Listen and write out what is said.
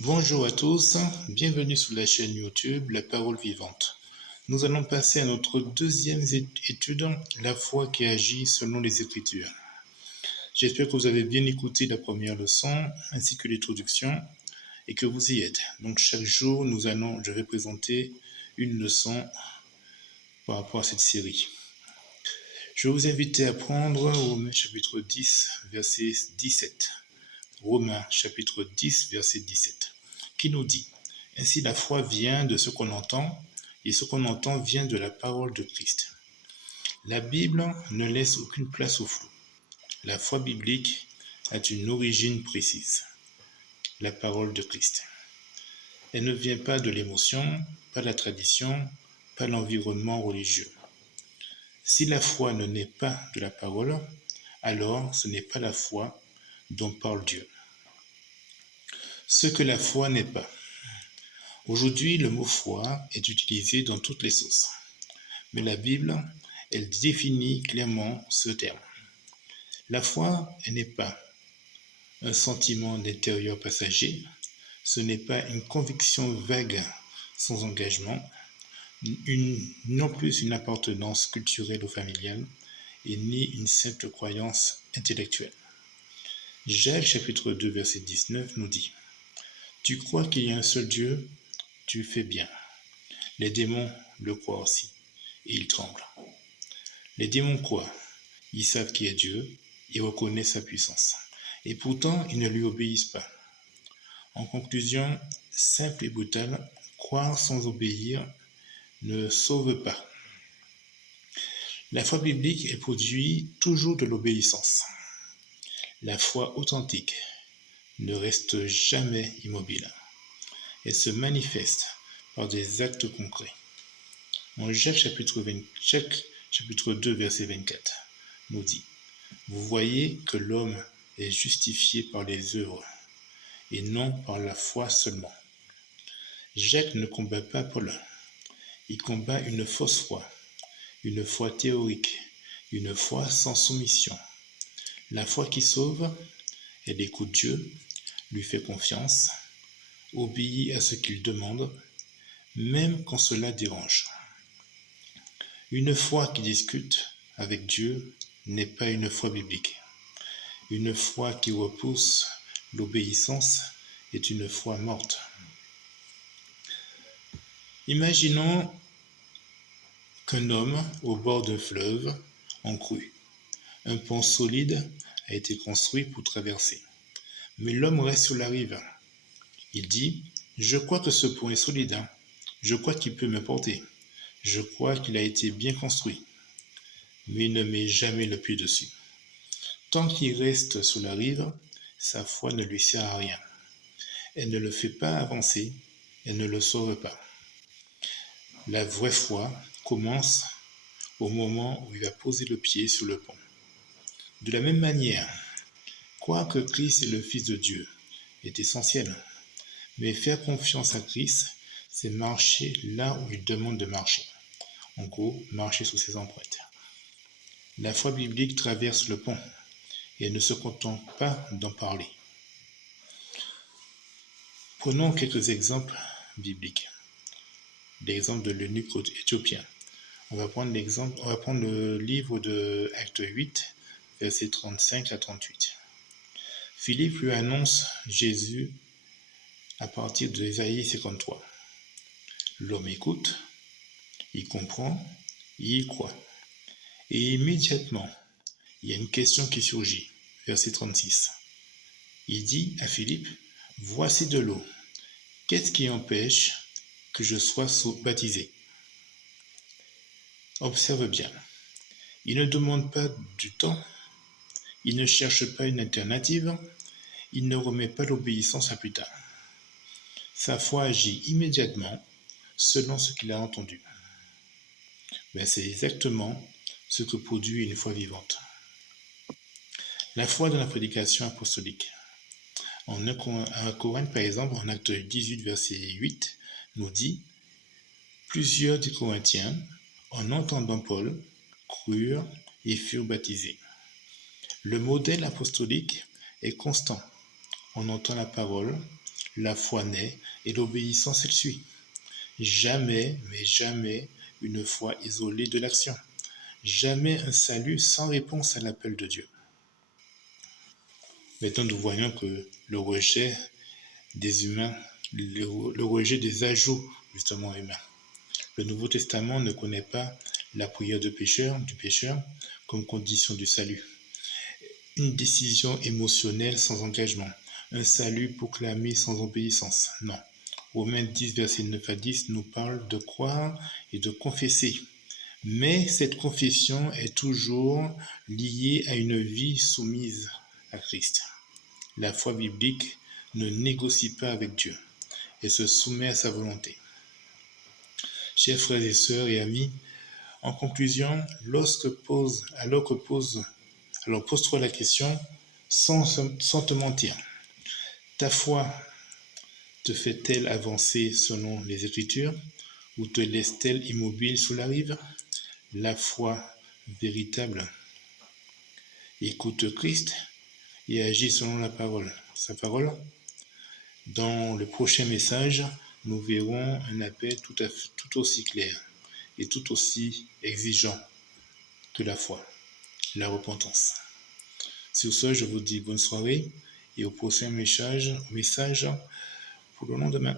Bonjour à tous, bienvenue sur la chaîne YouTube La Parole Vivante. Nous allons passer à notre deuxième étude, la foi qui agit selon les Écritures. J'espère que vous avez bien écouté la première leçon ainsi que l'introduction et que vous y êtes. Donc chaque jour, je vais présenter une leçon par rapport à cette série. Je vais vous inviter à prendre Romains chapitre 10, verset 17. Romains chapitre 10, verset 17, qui nous dit « Ainsi la foi vient de ce qu'on entend, et ce qu'on entend vient de la parole de Christ. » La Bible ne laisse aucune place au flou. La foi biblique a une origine précise, la parole de Christ. Elle ne vient pas de l'émotion, pas de la tradition, pas de l'environnement religieux. Si la foi ne naît pas de la parole, alors ce n'est pas la foi dont parle Dieu. Ce que la foi n'est pas. Aujourd'hui, le mot foi est utilisé dans toutes les sauces. Mais la Bible, elle définit clairement ce terme. La foi, elle n'est pas un sentiment d'intérieur passager, ce n'est pas une conviction vague sans engagement, non plus une appartenance culturelle ou familiale, et ni une simple croyance intellectuelle. Jacques chapitre 2 verset 19 nous dit « Tu crois qu'il y a un seul Dieu, tu fais bien. Les démons le croient aussi, et ils tremblent. Les démons croient, ils savent qui est Dieu, ils reconnaissent sa puissance, et pourtant ils ne lui obéissent pas. En conclusion, simple et brutale, croire sans obéir ne sauve pas. La foi biblique, elle produit toujours de l'obéissance. La foi authentique ne reste jamais immobile. Elle se manifeste par des actes concrets. En Jacques chapitre 2 verset 24 nous dit « Vous voyez que l'homme est justifié par les œuvres et non par la foi seulement. » Jacques ne combat pas Paul, il combat une fausse foi, une foi théorique, une foi sans soumission. La foi qui sauve, elle écoute Dieu, lui fait confiance, obéit à ce qu'il demande, même quand cela dérange. Une foi qui discute avec Dieu n'est pas une foi biblique. Une foi qui repousse l'obéissance est une foi morte. Imaginons qu'un homme au bord d'un fleuve en crue. Un pont solide a été construit pour traverser. Mais l'homme reste sur la rive. Il dit « Je crois que ce pont est solide. Je crois qu'il peut me porter. Je crois qu'il a été bien construit. » Mais il ne met jamais le pied dessus. Tant qu'il reste sur la rive, sa foi ne lui sert à rien. Elle ne le fait pas avancer, elle ne le sauve pas. La vraie foi commence au moment où il va poser le pied sur le pont. De la même manière, croire que Christ est le Fils de Dieu est essentiel. Mais faire confiance à Christ, c'est marcher là où il demande de marcher. En gros, marcher sous ses empreintes. La foi biblique traverse le pont et elle ne se contente pas d'en parler. Prenons quelques exemples bibliques. L'exemple de l'eunuque éthiopien. On va prendre le livre de Acte 8, versets 35 à 38. Philippe lui annonce Jésus à partir de Ésaïe 53. L'homme écoute, il comprend, il croit. Et immédiatement, il y a une question qui surgit, verset 36. Il dit à Philippe, « Voici de l'eau. Qu'est-ce qui empêche que je sois baptisé ?» Observe bien. Il ne demande pas du temps, il ne cherche pas une alternative, il ne remet pas l'obéissance à plus tard. Sa foi agit immédiatement selon ce qu'il a entendu. C'est exactement ce que produit une foi vivante. La foi dans la prédication apostolique. En 1 Corinthe, par exemple, en Acte 18, verset 8, nous dit « Plusieurs des Corinthiens, en entendant Paul, crurent et furent baptisés. » Le modèle apostolique est constant. On entend la parole, La foi naît et l'obéissance elle suit. Jamais, mais jamais, une foi isolée de l'action. Jamais un salut sans réponse à l'appel de Dieu. Maintenant, nous voyons que le rejet des humains, le rejet des ajouts justement humains. Le Nouveau Testament ne connaît pas la prière du pécheur comme condition du salut. Une décision émotionnelle sans engagement. Un salut proclamé sans obéissance. Non. Romains 10, versets 9 à 10 nous parle de croire et de confesser. Mais cette confession est toujours liée à une vie soumise à Christ. La foi biblique ne négocie pas avec Dieu et se soumet à sa volonté. Chers frères et sœurs et amis, en conclusion, pose-toi la question sans te mentir. Ta foi te fait-elle avancer selon les Écritures ou te laisse-t-elle immobile sous la rive? La foi véritable écoute Christ et agit selon sa parole. Dans le prochain message, nous verrons un appel tout aussi clair et tout aussi exigeant que la foi, la repentance. Sur ce, je vous dis bonne soirée et au prochain message pour le lendemain.